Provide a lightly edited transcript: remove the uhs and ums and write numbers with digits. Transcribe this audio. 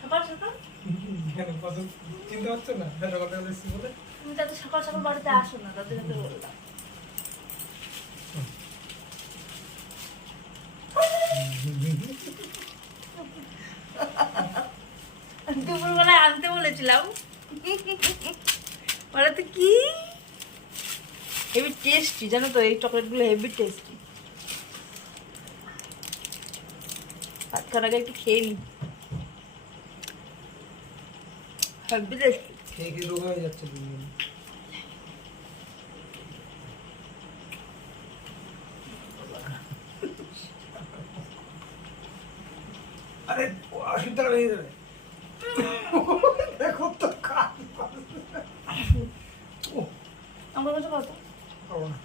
সকাল সকাল চিন্তা হচ্ছে না সকাল সকাল এসেছি বলে? তুমি তো সকাল সকাল বাড়িতে আসো না, তাদের সাথে বললাম। দুপুরবেলায় আনতে বলেছিলাম, বলে তো কি হেভি টেস্টি, জানো তো এই চকলেটগুলো হেভি টেস্টি। ভাত খাওয়ার আগে একটু খেয়ে নি, হেভি টেস্টি। খেয়ে খেয়ে রোগা হয়ে যাচ্ছে দিন দিন। আরে 80 টাকা হয়ে যাবে। দেখো তো কাজ। আমার কাছে কত? পাবো না।